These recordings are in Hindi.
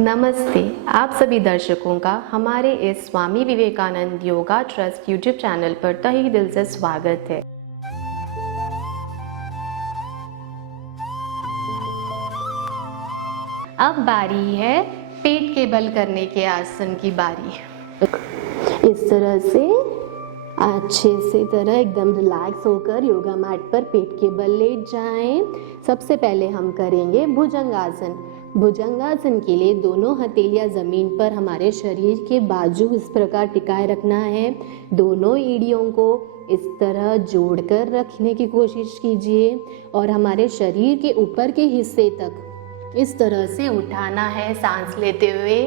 नमस्ते, आप सभी दर्शकों का हमारे इस Swami Vivekananda Yoga trust YouTube channel पर तहे दिल से स्वागत है। अब बारी है पेट के बल करने के आसन की बारी। इस तरह से अच्छे से तरह एकदम रिलैक्स होकर योगा मैट पर पेट के बल लेट जाएं। सबसे पहले हम करेंगे भुजंगासन। भुजंगासन के लिए दोनों हथेलियां जमीन पर हमारे शरीर के बाजू इस प्रकार टिकाए रखना है। दोनों एड़ियों को इस तरह जोड़कर रखने की कोशिश कीजिए और हमारे शरीर के ऊपर के हिस्से तक इस तरह से उठाना है सांस लेते हुए।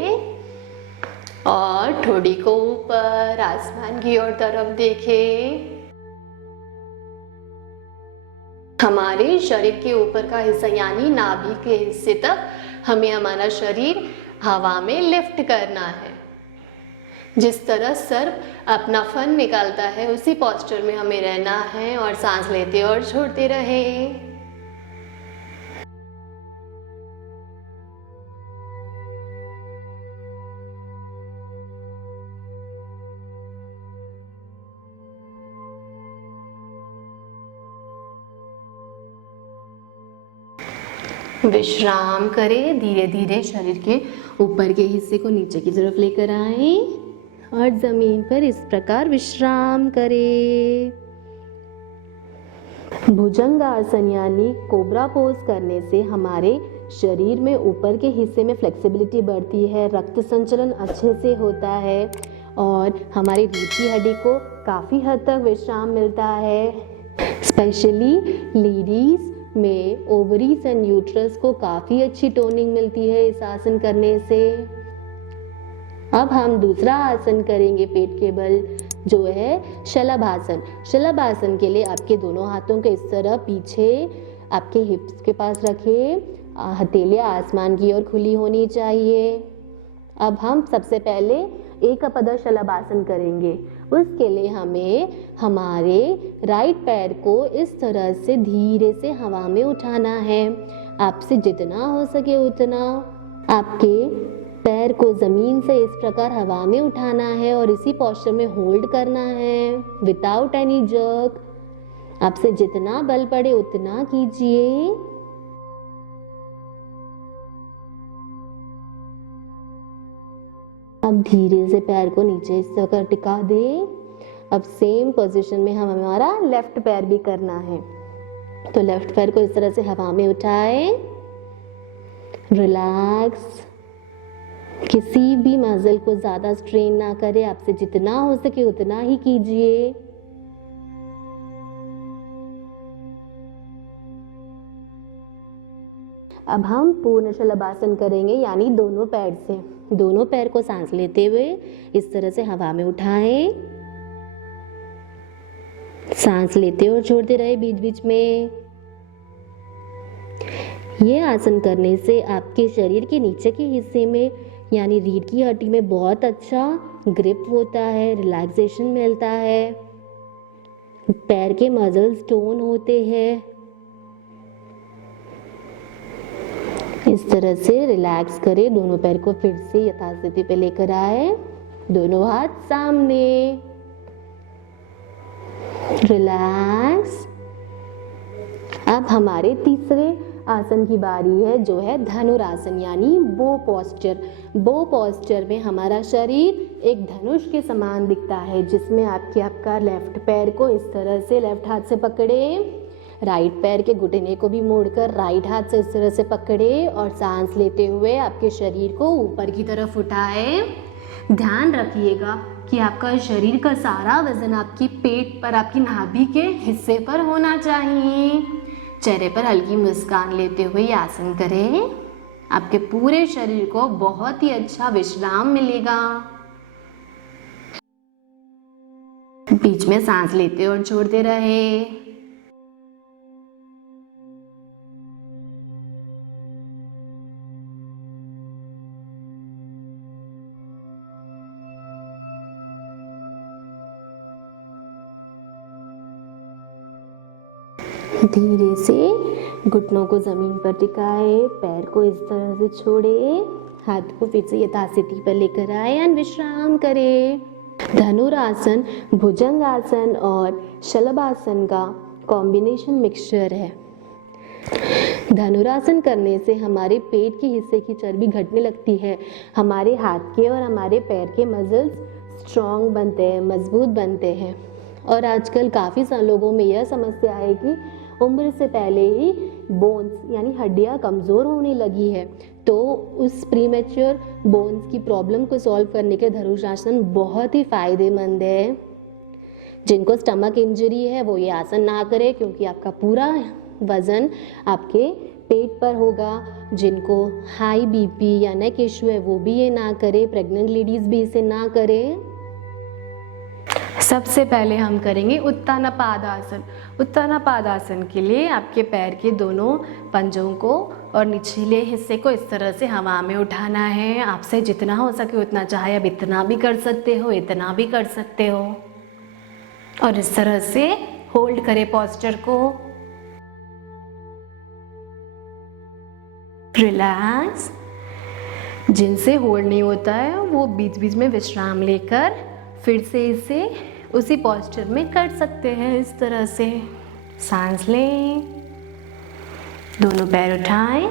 और ठोड़ी को ऊपर आसमान की ओर तरफ देखें। हमारे शरीर के ऊपर का हिस्सा यानी नाभि के हिस्से तक हमें हमारा शरीर हवा में लिफ्ट करना है। जिस तरह सर्प अपना फन निकालता है उसी पोस्चर में हमें रहना है और सांस लेते और छोड़ते रहें। विश्राम करें। धीरे धीरे शरीर के ऊपर के हिस्से को नीचे की तरफ लेकर आएं और जमीन पर इस प्रकार विश्राम करें। भुजंगासन यानी कोबरा पोज करने से हमारे शरीर में ऊपर के हिस्से में फ्लेक्सिबिलिटी बढ़ती है, रक्त संचलन अच्छे से होता है और हमारी रीढ़ की हड्डी को काफ़ी हद तक विश्राम मिलता है। स्पेशली लेडीज में ओवरीज एंड यूट्रस को काफ़ी अच्छी टोनिंग मिलती है इस आसन करने से। अब हम दूसरा आसन करेंगे पेट के बल, जो है शलभासन। शलभासन के लिए आपके दोनों हाथों को इस तरह पीछे आपके हिप्स के पास रखें। हथेलियां आसमान की ओर खुली होनी चाहिए। अब हम सबसे पहले एकपद शलभासन करेंगे। उसके लिए हमें हमारे राइट पैर को इस तरह से धीरे से हवा में उठाना है। आपसे जितना हो सके उतना आपके पैर को जमीन से इस प्रकार हवा में उठाना है और इसी पोस्चर में होल्ड करना है विदाउट एनी जर्क। आपसे जितना बल पड़े उतना कीजिए। अब धीरे से पैर को नीचे इस तरह टिका दें। अब सेम पोजीशन में हम हमारा लेफ्ट पैर भी करना है। तो लेफ्ट पैर को इस तरह से हवा में उठाएं। रिलैक्स, किसी भी मसल को ज्यादा स्ट्रेन ना करें। आपसे जितना हो सके उतना ही कीजिए। अब हम पूर्ण शलभासन करेंगे यानी दोनों पैर से। दोनों पैर को सांस लेते हुए इस तरह से हवा में उठाएं। सांस लेते और छोड़ते रहे बीच बीच में। ये आसन करने से आपके शरीर के नीचे के हिस्से में यानी रीढ़ की हड्डी में बहुत अच्छा ग्रिप होता है, रिलैक्सेशन मिलता है, पैर के मसल्स टोन होते हैं। इस तरह से रिलैक्स करें। दोनों पैर को फिर से यथास्थिति पे लेकर आए। दोनों हाथ सामने। रिलैक्स। अब हमारे तीसरे आसन की बारी है, जो है धनुरासन यानी बो पोस्चर। बो पोस्चर में हमारा शरीर एक धनुष के समान दिखता है, जिसमें आपका लेफ्ट पैर को इस तरह से लेफ्ट हाथ से पकड़े, राइट पैर के घुटने को भी मोड़कर राइट हाथ से इस तरह से पकड़े और सांस लेते हुए आपके शरीर को ऊपर की तरफ उठाए। ध्यान रखिएगा कि आपका शरीर का सारा वजन आपकी पेट पर, आपकी नाभि के हिस्से पर होना चाहिए। चेहरे पर हल्की मुस्कान लेते हुए ये आसन करें। आपके पूरे शरीर को बहुत ही अच्छा विश्राम मिलेगा। बीच में सांस लेते और छोड़ते रहे। धीरे से घुटनों को जमीन पर टिकाए, पैर को इस तरह से छोड़े हाथ को फिर से यथास्थिति पर लेकर आए एंड विश्राम करें। धनुरासन भुजंगासन और शलभासन का कॉम्बिनेशन मिक्सचर है। धनुरासन करने से हमारे पेट के हिस्से की चर्बी घटने लगती है, हमारे हाथ के और हमारे पैर के मसल्स स्ट्रॉन्ग बनते हैं, मजबूत बनते हैं। और आजकल काफ़ी सारे लोगों में यह समस्या है कि उम्र से पहले ही बोन्स यानी हड्डियां कमज़ोर होने लगी है, तो उस प्रीमेच्योर बोन्स की प्रॉब्लम को सॉल्व करने के धनुरासन बहुत ही फायदेमंद है। जिनको स्टमक इंजरी है वो ये आसन ना करें, क्योंकि आपका पूरा वज़न आपके पेट पर होगा। जिनको हाई बीपी या नेक इशू है वो भी ये ना करें, प्रेग्नेंट लेडीज़ भी इसे ना करें। सबसे पहले हम करेंगे उत्तानापादासन। उत्तानापादासन के लिए आपके पैर के दोनों पंजों को और निचले हिस्से को इस तरह से हवा में उठाना है। आपसे जितना हो सके उतना, चाहे अब इतना भी कर सकते हो, इतना भी कर सकते हो, और इस तरह से होल्ड करें पोस्चर को। रिलैक्स। जिनसे होल्ड नहीं होता है वो बीच बीच में विश्राम लेकर फिर से इसे उसी पोस्चर में कर सकते हैं। इस तरह से सांस लें, दोनों पैर उठाएं,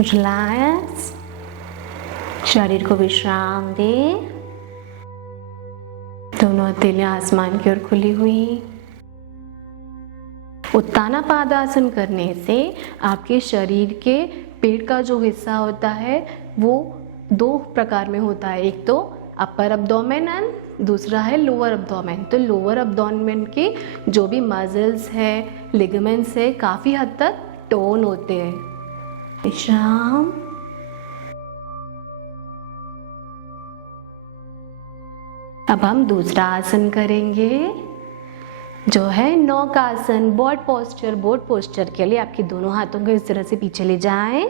रिलैक्स, शरीर को विश्राम दें। दोनों हथेलियां आसमान की ओर खुली हुई। उत्तानापादासन करने से आपके शरीर के पेट का जो हिस्सा होता है वो दो प्रकार में होता है, एक तो अपर अब्डोमेन एंड दूसरा है लोअर अब्डोमेन। तो लोअर अब्डोमेन के जो भी मसल्स है, लिगामेंट्स है, काफ़ी हद तक टोन होते हैं। विश्राम। अब हम दूसरा आसन करेंगे जो है नौकासन, बोट पोस्चर। बोट पोस्चर के लिए आपके दोनों हाथों को इस तरह से पीछे ले जाएं।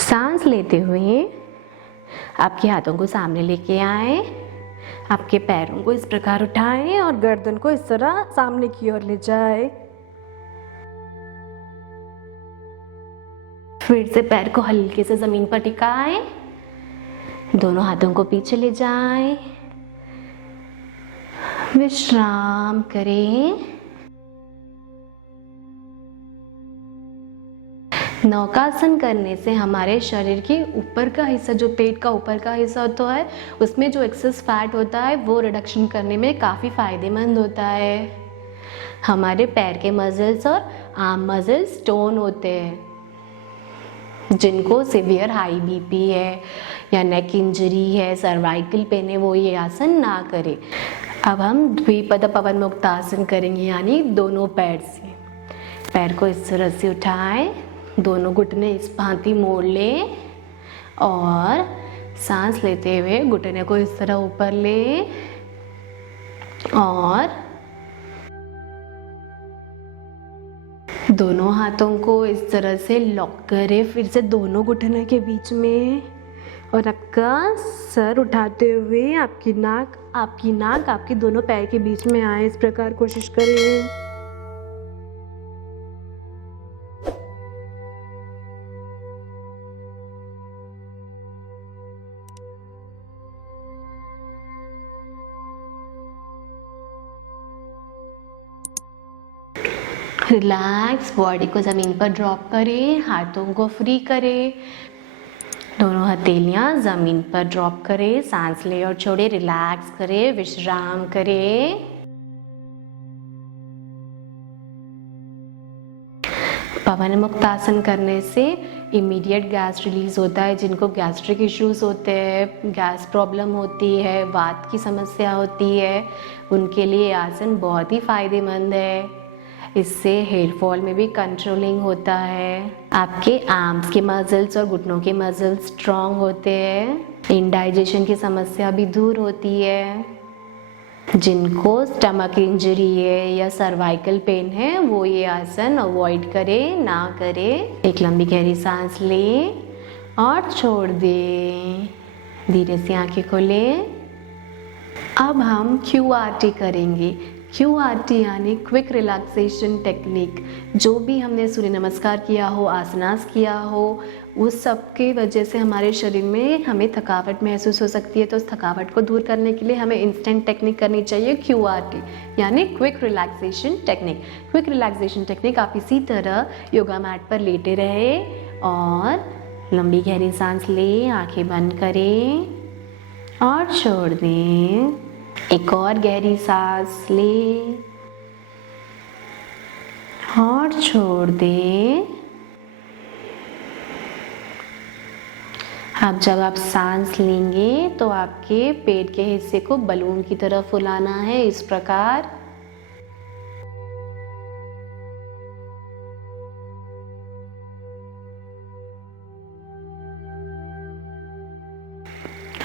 सांस लेते हुए आपके हाथों को सामने लेके आए, आपके पैरों को इस प्रकार उठाएं और गर्दन को इस तरह सामने की ओर ले जाएं। फिर से पैर को हल्के से जमीन पर टिकाएं, दोनों हाथों को पीछे ले जाएं, विश्राम करें। नौकासन करने से हमारे शरीर के ऊपर का हिस्सा, जो पेट का ऊपर का हिस्सा होता है, उसमें जो एक्सेस फैट होता है वो रिडक्शन करने में काफ़ी फायदेमंद होता है। हमारे पैर के मसल्स और आर्म मसल्स टोन होते हैं। जिनको सिवियर हाई बीपी है या नेक इंजरी है, सर्वाइकल पेन है, वो ये आसन ना करें। अब हम द्विपद पवन मुक्त आसन करेंगे, यानी दोनों पैर से। पैर को इस तरह से उठाएं, दोनों घुटने इस भांति मोड़ लें और सांस लेते हुए घुटने को इस तरह ऊपर लें और दोनों हाथों को इस तरह से लॉक करें फिर से दोनों घुटने के बीच में, और आपका सर उठाते हुए आपकी नाक आपके दोनों पैर के बीच में आए, इस प्रकार कोशिश करें। रिलैक्स, बॉडी को ज़मीन पर ड्रॉप करें, हाथों को फ्री करें, दोनों हथेलियां ज़मीन पर ड्रॉप करें, सांस ले और छोड़े, रिलैक्स करें, विश्राम करें। पवन मुक्त आसन करने से इमीडिएट गैस रिलीज होता है। जिनको गैस्ट्रिक इश्यूज होते हैं, गैस प्रॉब्लम होती है, वात की समस्या होती है, उनके लिए आसन बहुत ही फायदेमंद है। इससे हेयर फॉल में भी कंट्रोलिंग होता है। आपके आर्म्स के मसल्स और घुटनों के मसल्स स्ट्रॉन्ग होते हैं। इंडाइजेशन की समस्या भी दूर होती है। जिनको स्टमक इंजरी है या सर्वाइकल पेन है वो ये आसन अवॉइड करें, ना करें। एक लंबी गहरी सांस लें और छोड़ दें। धीरे से आंखें खोलें। अब हम QRT करेंगे। QRT यानी क्विक रिलैक्सेशन टेक्निक। जो भी हमने सूर्य नमस्कार किया हो, आसनास किया हो, उस सब की वजह से हमारे शरीर में हमें थकावट महसूस हो सकती है। तो उस थकावट को दूर करने के लिए हमें इंस्टेंट टेक्निक करनी चाहिए, QRT यानी quick relaxation technique. Quick relaxation technique आप इसी तरह योगा मैट पर लेटे रहे और लंबी गहरी सांस लें, आंखें बंद करें और छोड़ दें। एक और गहरी सांस लें और छोड़ दें। अब जब आप सांस लेंगे तो आपके पेट के हिस्से को बलून की तरह फुलाना है, इस प्रकार।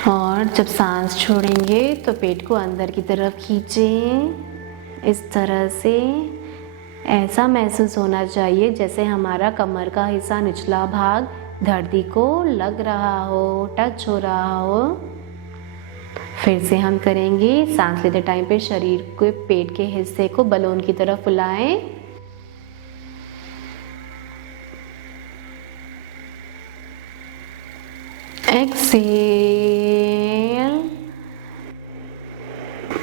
और जब सांस छोड़ेंगे तो पेट को अंदर की तरफ खींचें, इस तरह से। ऐसा महसूस होना चाहिए जैसे हमारा कमर का हिस्सा, निचला भाग धरती को लग रहा हो, टच हो रहा हो। फिर से हम करेंगे। सांस लेते टाइम पे शरीर के पेट के हिस्से को बलून की तरह फुलाएं। एक्सेल,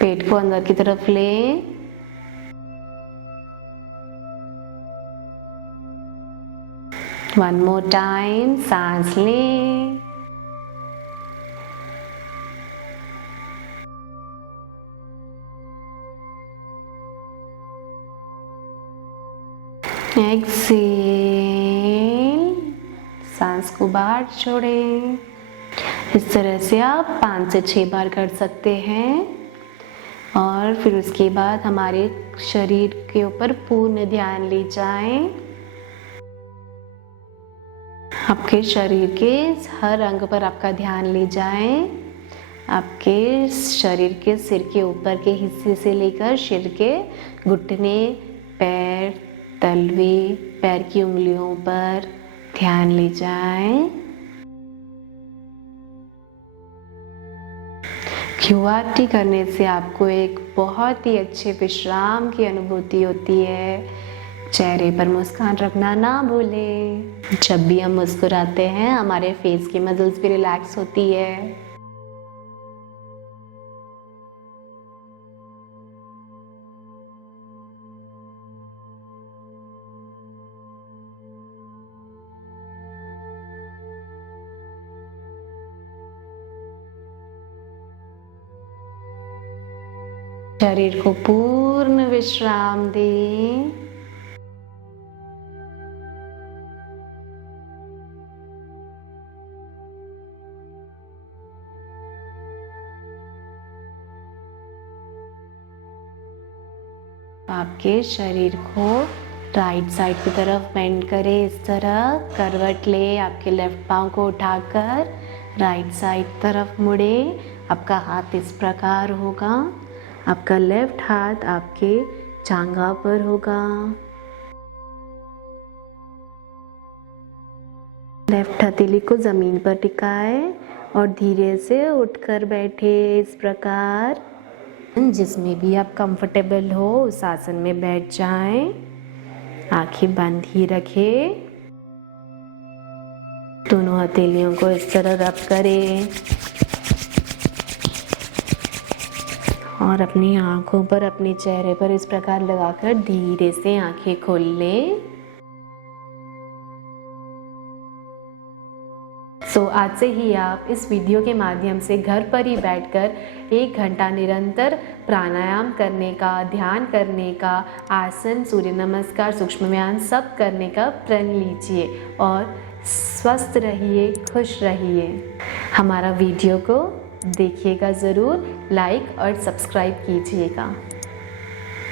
पेट को अंदर की तरफ लें। वन मोर टाइम, सांस लें। एक्सेल, सांस को बाहर छोड़ें। इस तरह से आप 5 से 6 बार कर सकते हैं। और फिर उसके बाद हमारे शरीर के ऊपर पूर्ण ध्यान ले जाएं। आपके शरीर के हर अंग पर आपका ध्यान ले जाएं। आपके शरीर के सिर के ऊपर के हिस्से से लेकर सिर के घुटने, पैर, तलवे, पैर की उंगलियों पर ध्यान ले जाएं। QRT करने से आपको एक बहुत ही अच्छे विश्राम की अनुभूति होती है। चेहरे पर मुस्कान रखना ना भूलें। जब भी हम मुस्कुराते हैं हमारे फेस की मसल्स भी रिलैक्स होती है। शरीर को पूर्ण विश्राम दें। आपके शरीर को राइट साइड की तरफ बेंड करें, इस तरह करवट ले। आपके लेफ्ट पाँव को उठाकर राइट साइड तरफ मुड़े। आपका हाथ इस प्रकार होगा। आपका लेफ्ट हाथ आपके जांघा पर होगा। लेफ्ट हथेली को जमीन पर टिकाएं और धीरे से उठकर बैठे, इस प्रकार। जिसमें भी आप कंफर्टेबल हो उस आसन में बैठ जाएं। आंखें बंद ही रखें। दोनों हथेलियों को इस तरह रब करें और अपनी आंखों पर, अपने चेहरे पर इस प्रकार लगाकर धीरे से आंखें खोल लें। आज से ही आप इस वीडियो के माध्यम से घर पर ही बैठकर 1 घंटा निरंतर प्राणायाम करने का, ध्यान करने का, आसन, सूर्य नमस्कार, सूक्ष्म व्यायाम सब करने का प्रण लीजिए और स्वस्थ रहिए, खुश रहिए। हमारा वीडियो को देखिएगा ज़रूर, लाइक और सब्सक्राइब कीजिएगा।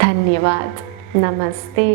धन्यवाद। नमस्ते।